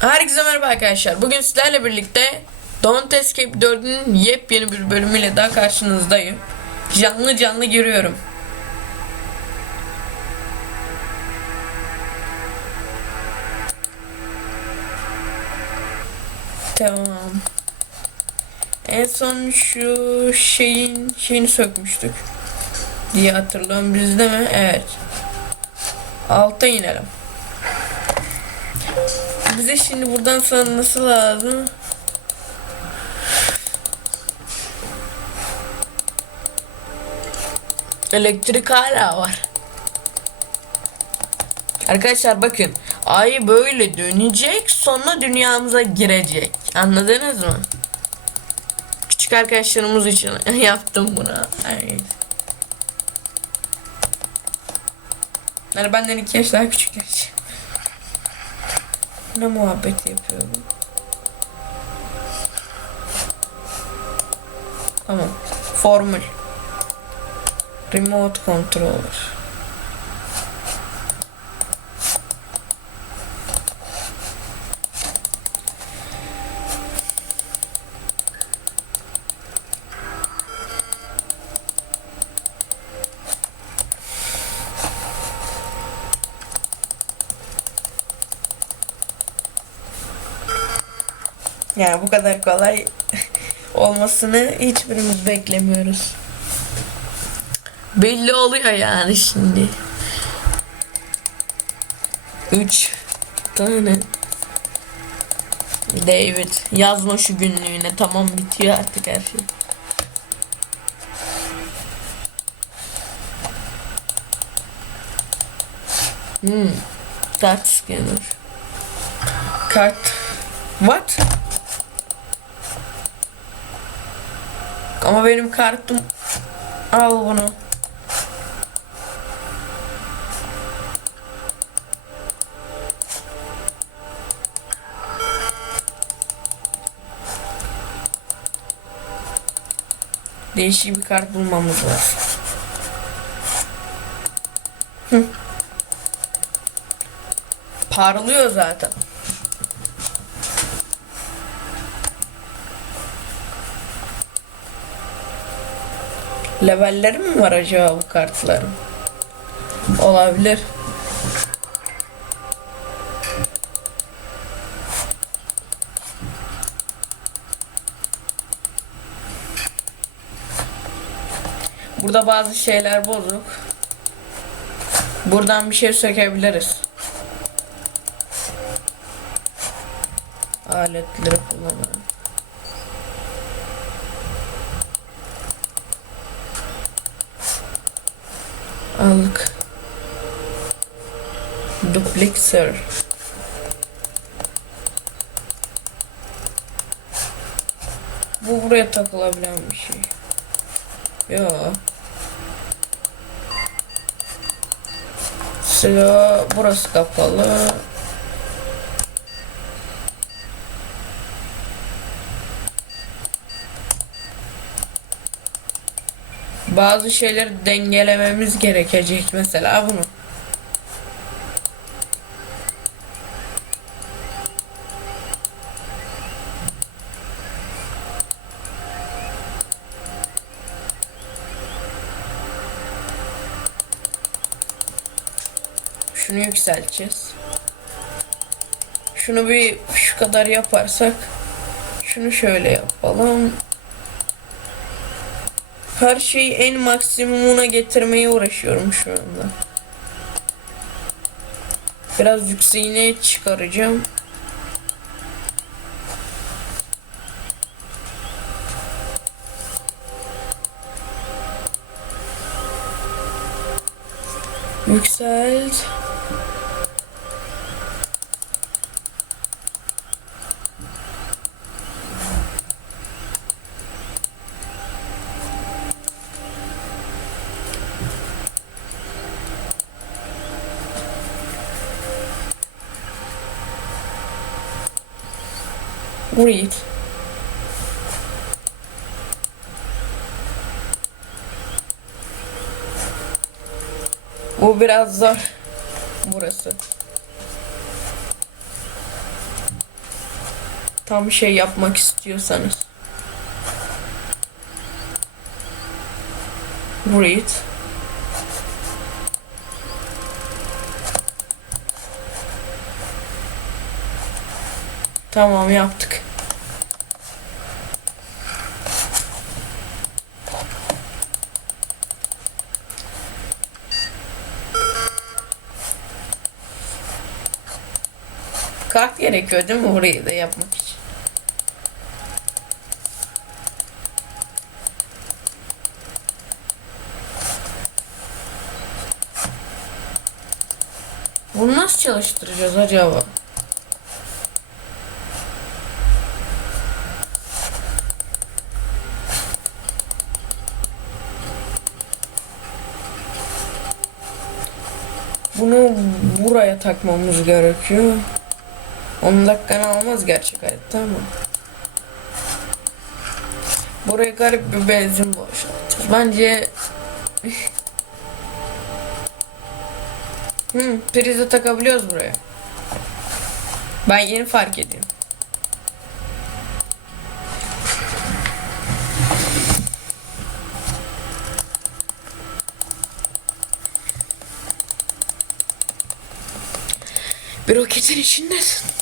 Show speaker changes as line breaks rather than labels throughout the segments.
Herkese merhaba arkadaşlar. Bugün sizlerle birlikte Don't Escape 4'ün yepyeni bir bölümüyle daha karşınızdayım. Canlı canlı giriyorum. Tamam. En son şu şeyin şeyini sökmüştük. Diye hatırlıyorum bizde mi? Evet. Alta inelim. Bize şimdi buradan sonra nasıl lazım? Elektrik hala var. Arkadaşlar bakın. Ay böyle dönecek sonra dünyamıza girecek. Anladınız mı? Küçük arkadaşlarımız için yaptım bunu. Ay. Yani benden iki yaş daha küçük gerçi. Ne muhabbet yapıyor bu? Tamam. Formül. Remote controller. Yani bu kadar kolay olmasını hiçbirimiz beklemiyoruz. Belli oluyor yani şimdi. Üç tane. David yazma şu günlüğüne tamam bitiyor artık her şey. Hmm. Kart scanner. Kart. What? Ama benim kartım al bunu. Değişik bir kart bulmamız. Hı. Parlıyor zaten. Levelleri mi var acaba bu kartların? Olabilir. Burada bazı şeyler bozuk. Buradan bir şey sökebiliriz. Aletleri kullanarak. Aldık. Duplexer. Bu buraya takılabilen bir şey. Yo. Silah burası kapalı. Bazı şeyleri dengelememiz gerekecek mesela bunu. Şunu yükselteceğiz. Şunu bir şu kadar yaparsak şunu şöyle yapalım. Her şeyi en maksimumuna getirmeye uğraşıyorum şu anda. Biraz yükseğine çıkaracağım. Yükselt. Read. Bu biraz zor. Burası. Tam şey yapmak istiyorsanız. Breathe. Tamam yaptık. Kart gerekiyor değil mi orayı da yapmak için? Bunu nasıl çalıştıracağız acaba? Bunu buraya takmamız gerekiyor. 10 dakikanı almaz gerçek hayatta ama. Buraya garip bir benzin boşaltacağız. Bence... hmm, prize takabiliyoruz buraya. Ben yeni fark ediyorum. Bir roketin içindesin.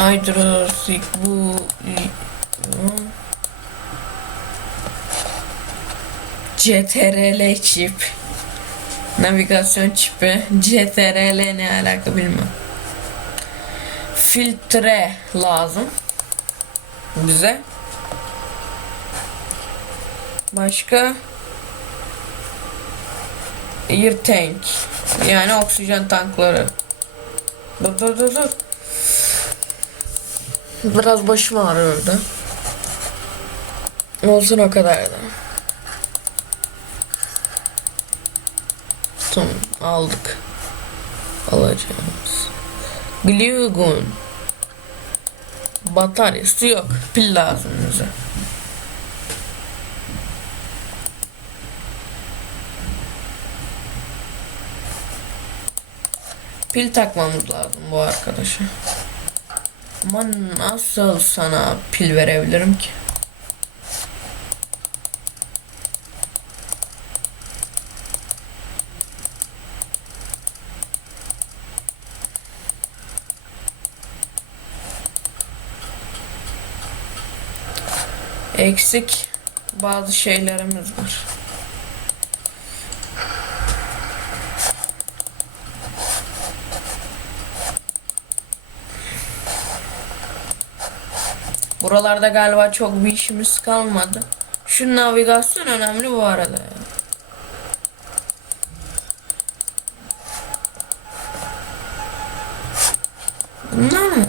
Hydrosik bu CTRL çip. Navigasyon çipi. CTRL ne alaka bilmem Filtre lazım. Bize. Başka? Air tank. Yani oksijen tankları. Dur dur dur dur Biraz başım ağrıyor orada. Olsun o kadar da. Tamam aldık. Alacağımız. Glugun. Bataryası yok. Pil lazım bize. Pil takmamız lazım bu arkadaşa. Ama nasıl sana pil verebilirim ki? Eksik bazı şeylerimiz var. Buralarda galiba çok bir işimiz kalmadı. Şu navigasyon önemli bu arada. ya. Bunlar mı?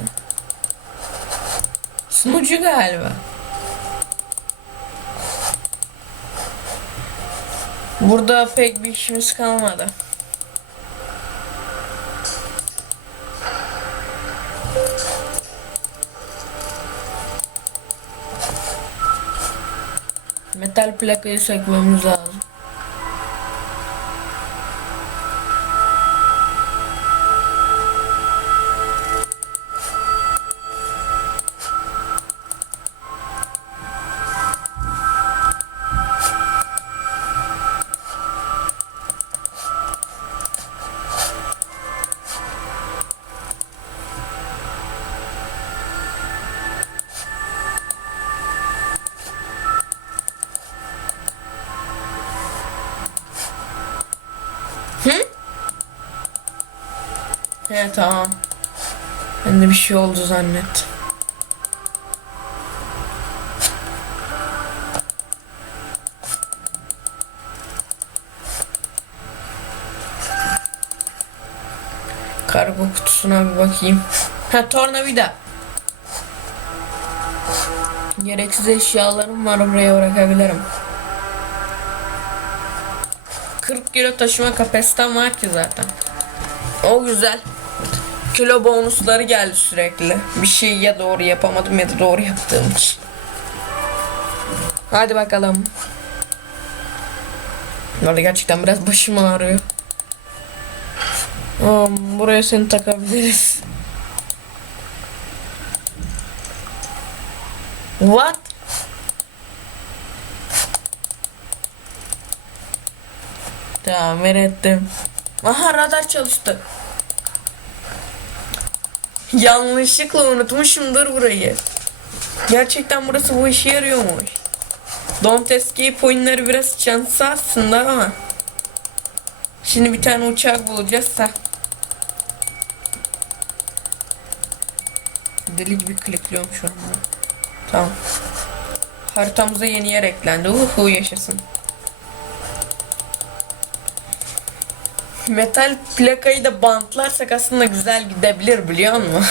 Sunucu galiba. Burada pek bir işimiz kalmadı. Plakayı sökmemiz lazım. He tamam. Ben de bir şey oldu zannet. Kargo kutusuna bir bakayım. Ha tornavida. Gereksiz eşyalarım var buraya bırakabilirim. 40 kilo taşıma kapasitem var ki zaten. O güzel. Kilo bonusları geldi sürekli. Bir şey ya doğru yapamadım ya da doğru yaptığım için. Hadi bakalım. Arada gerçekten biraz başım ağrıyor. Um, buraya seni takabiliriz. What? Tamir ettim. Aha radar çalıştı. Yanlışlıkla unutmuşumdur burayı. Gerçekten burası bu işe yarıyormuş. Don't Escape oyunları biraz şanslı aslında ama. Şimdi bir tane uçak bulacağız da. Deli gibi klikliyorum şu anda. Tamam. Haritamıza yeni yer eklendi. Uhu yaşasın. Metal plakayı da bantlarsak aslında güzel gidebilir biliyor musun?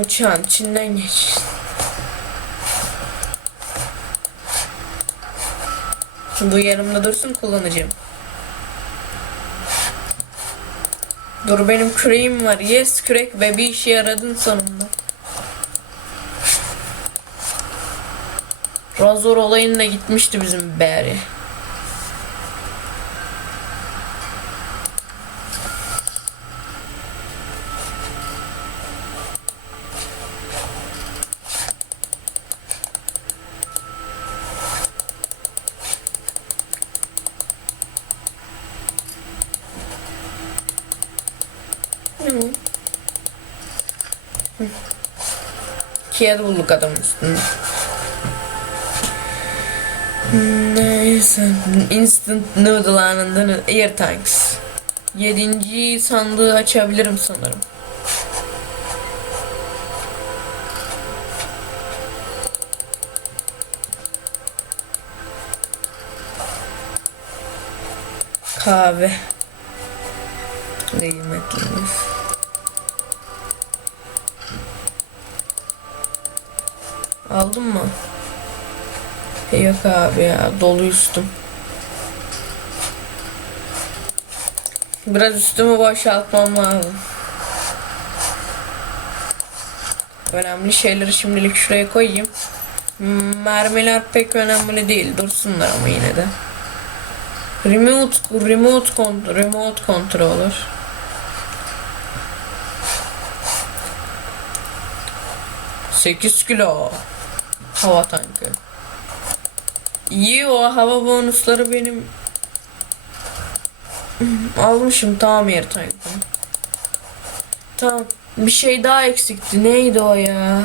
Uçağın içinden geç. Bu yanımda dursun kullanacağım. Dur benim küreğim var. Yes kürek ve bir işe yaradın sonunda. Razor olayında gitmişti bizim Barry. Hı. Kiyad bulduk adamın üstünde. Neyse. Instant Noodle anında Air Tanks. Yedinci sandığı açabilirim sanırım. Kahve. Kıymetlimiz. Aldın mı? Yok abi ya dolu üstüm. Biraz üstümü boşaltmam lazım. Önemli şeyleri şimdilik şuraya koyayım. Mermiler pek önemli değil. Dursunlar ama yine de. Remote, remote, kont remote controller. Sekiz kilo hava tankı. İyi o hava bonusları benim almışım tamam yer tankı. Tamam bir şey daha eksikti neydi o ya?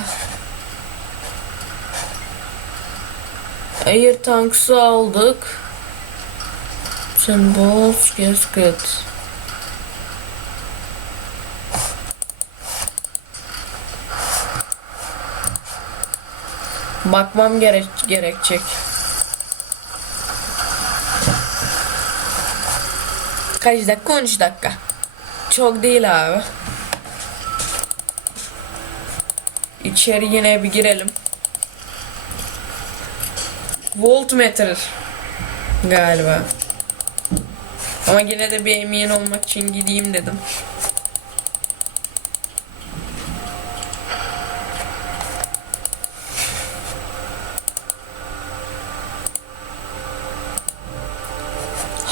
Air tanksı aldık. Symbols gasket. Bakmam gerek gerekecek. Kaç dakika? 13 dakika. Çok değil abi. İçeri yine bir girelim. Voltmeter galiba. Ama yine de bir emin olmak için gideyim dedim.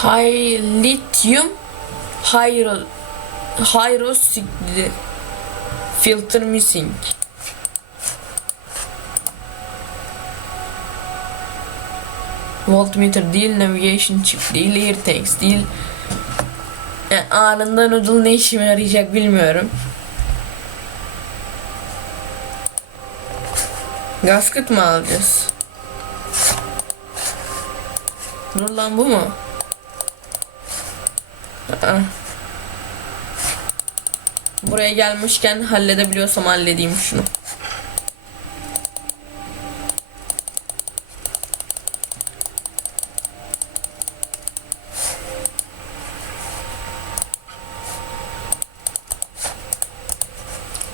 High lithium hyro hyro filter missing. Voltmeter değil, navigation chip değil, air tanks değil. Yani anında noodle ne işime yarayacak bilmiyorum. Gasket mı alacağız? Dur lan bu mu? Buraya gelmişken halledebiliyorsam halledeyim şunu.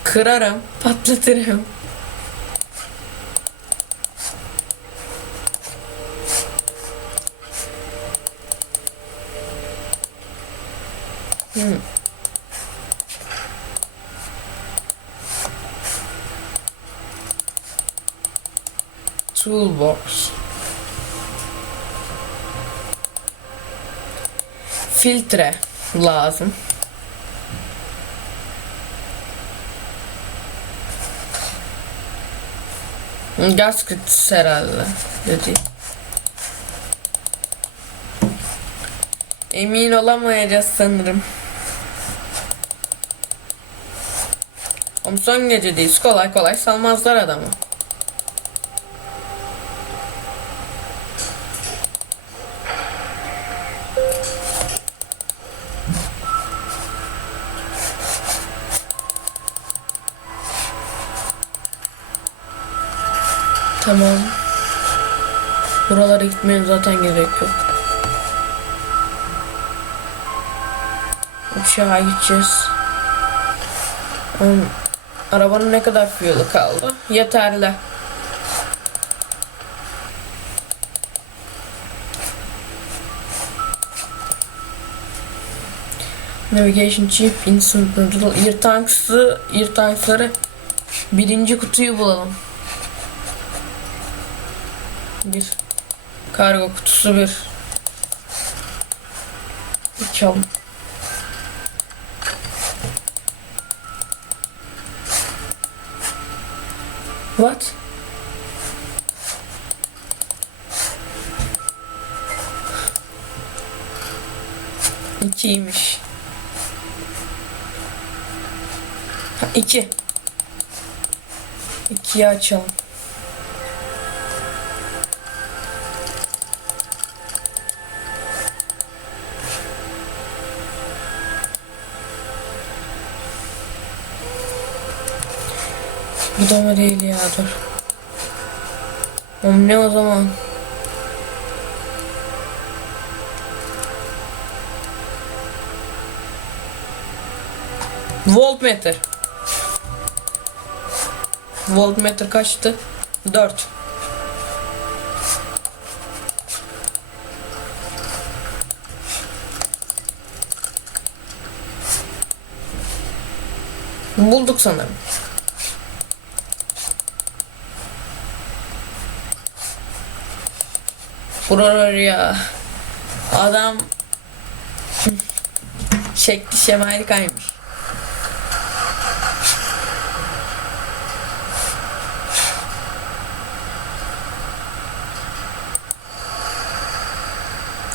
Kırarım, patlatırım. Hmm. Toolbox. Filtre lazım. Gaz kıtısı herhalde dedi. Emin olamayacağız sanırım. Ama son gecedeyiz. Kolay kolay salmazlar adamı. Tamam. Buralara gitmeye zaten gerek yok. Uçağa gideceğiz. Um, arabanın ne kadar fuel'ı kaldı? Yeterli. Navigation chip, instant control, ear tanks'ı, ear tanks'ları birinci kutuyu bulalım. Bir kargo kutusu bir. Açalım. What? İkiymiş. Ha, iki. İkiyi açalım. Bu da mı değil ya dur. Oğlum ne o zaman? Voltmetre. Voltmetre kaçtı? 4. Bulduk sanırım. Buraya adam şekli şemali kaymış.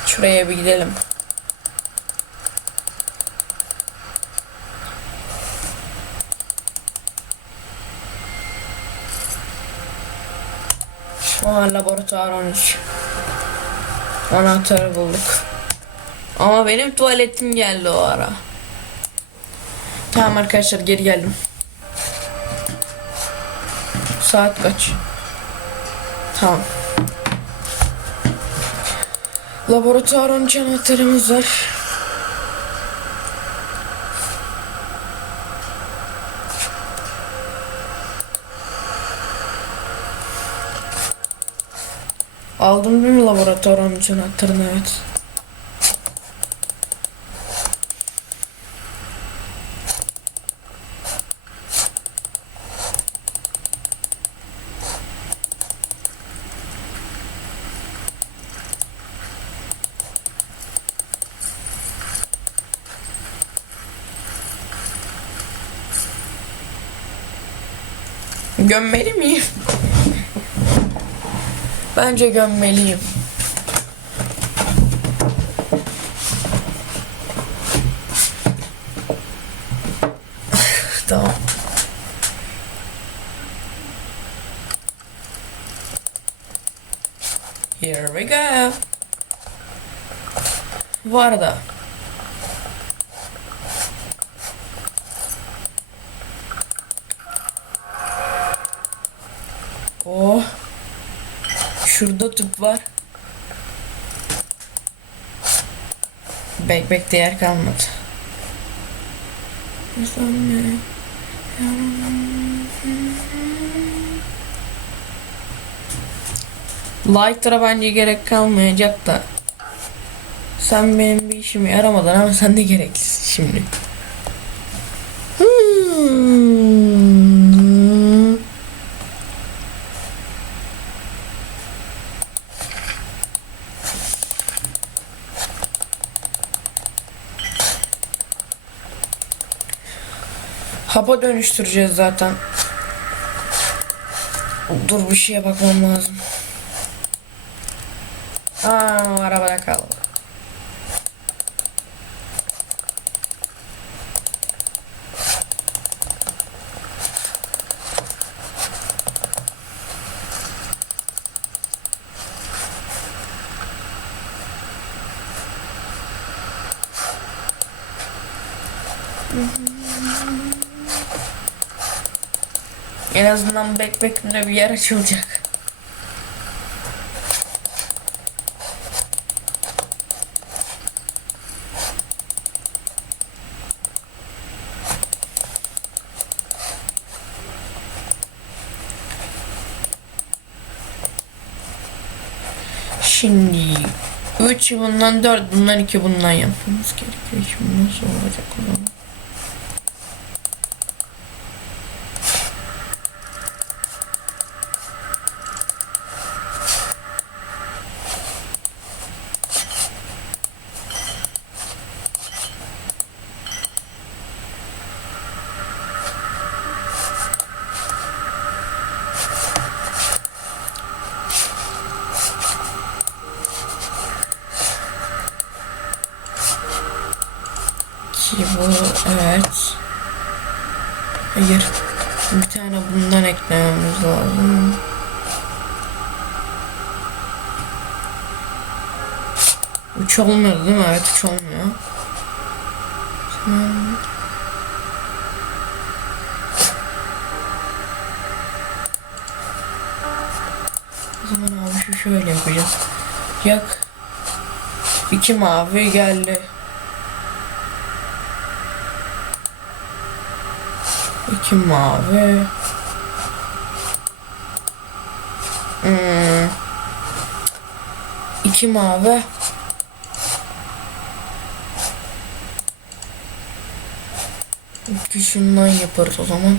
Şuraya bir gidelim. Aa laboratuvar 13. Anahtarı bulduk. Ama benim tuvaletim geldi o ara. Tamam arkadaşlar geri geldim. Saat kaç? Tamam. Laboratuvar 13 anahtarımız var. Aldım değil mi laboratuvar 13 anahtarını evet. Gömmeli miyim? Bence gömmeliyim. tamam. Here we go. Bu arada Oh. Şurada tüp var. Backpack'te yer kalmadı. Lighter'a bence gerek kalmayacak da. Sen benim bir işimi yaramadan ama sen de gereklisin şimdi. Hapa dönüştüreceğiz zaten. Dur bir şeye bakmam lazım. Aa arabada kaldı. En azından backpack'imde bir yer açılacak. Şimdi 3 bundan 4 bundan 2 bundan yapmamız gerekiyor. Şimdi nasıl olacak o zaman? 3 olmuyor değil mi? Evet 3 olmuyor. O zaman abi şu şöyle yapacağız. Yak. iki mavi geldi. İki mavi. Hmm. İki mavi. Bir şundan yaparız o zaman.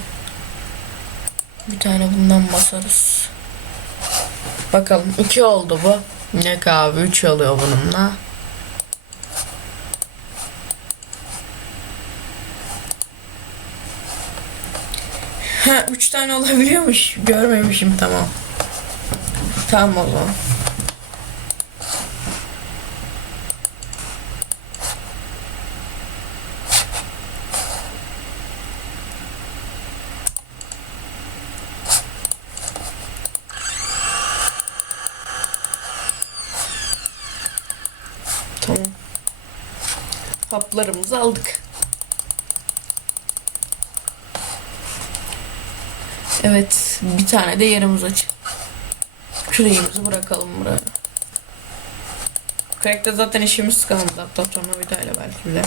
Bir tane bundan basarız. Bakalım iki oldu bu. Ne abi üç oluyor bununla. Ha üç tane olabiliyormuş. Görmemişim tamam. Tamam o zaman. Tamam. Haplarımızı aldık. Evet, bir tane de yerimiz açık. Küreğimizi bırakalım buraya. Kürekte zaten işimiz kalmadı. Hatta sonra vidayla belki bile.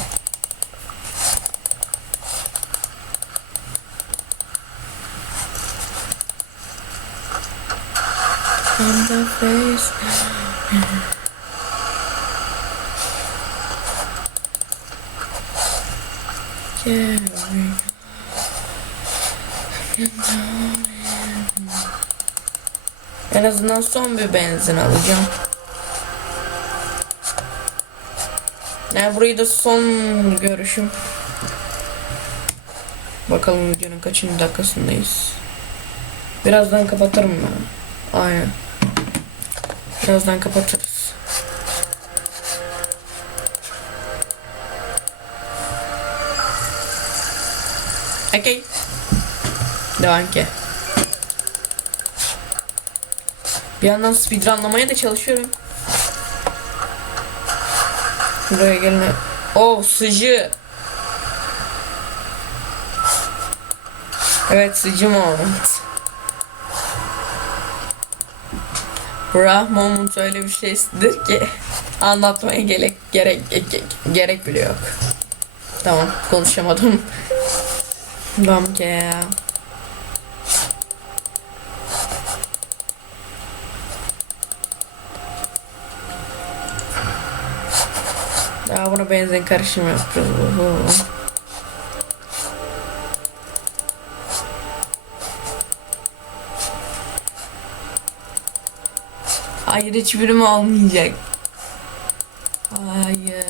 On the face. En azından son bir benzin alacağım. Yani burayı da son görüşüm. Bakalım videonun kaçıncı dakikasındayız. Birazdan kapatırım ben. Aynen. Birazdan kapatırız. Okey. Devam ki. Bir yandan speedrunlamaya da çalışıyorum. Buraya gelme. Oh sıcı. Evet sıcı moment. Bra moment öyle bir şeydir ki anlatmaya gerek gerek gerek, gerek bile yok. Tamam konuşamadım. Ya. Daha buna benzin karışımı yapacağız. Oho. Hayır hiçbirim olmayacak. Hayır.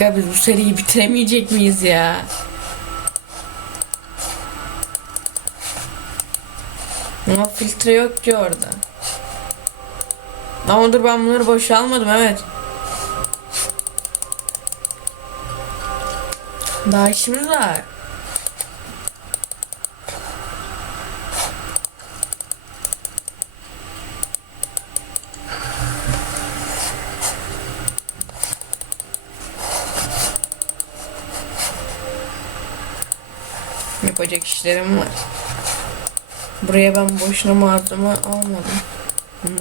Aga biz bu seriyi bitiremeyecek miyiz ya? Ama filtre yok ki orada. Ama dur ben bunları boşa almadım evet. Daha işimiz var. İşlerim var. Buraya ben boşuna malzeme almadım. Bunu.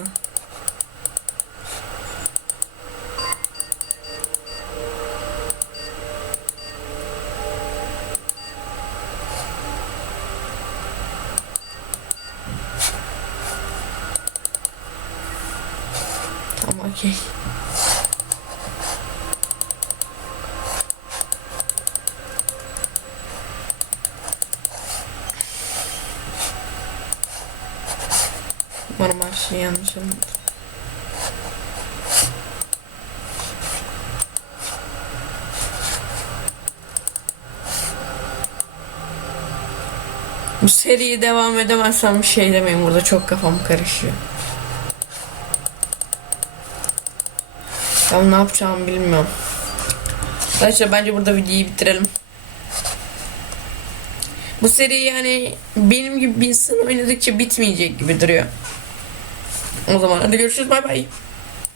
Tamam okey. Umarım her şey yanlış olmadı. Bu seriye devam edemezsem bir şey demeyin burada çok kafam karışıyor. Ben ne yapacağımı bilmiyorum. Arkadaşlar bence burada videoyu bitirelim. Bu seri yani benim gibi bir insan oynadıkça bitmeyecek gibi duruyor. O zaman hadi görüşürüz bay bay.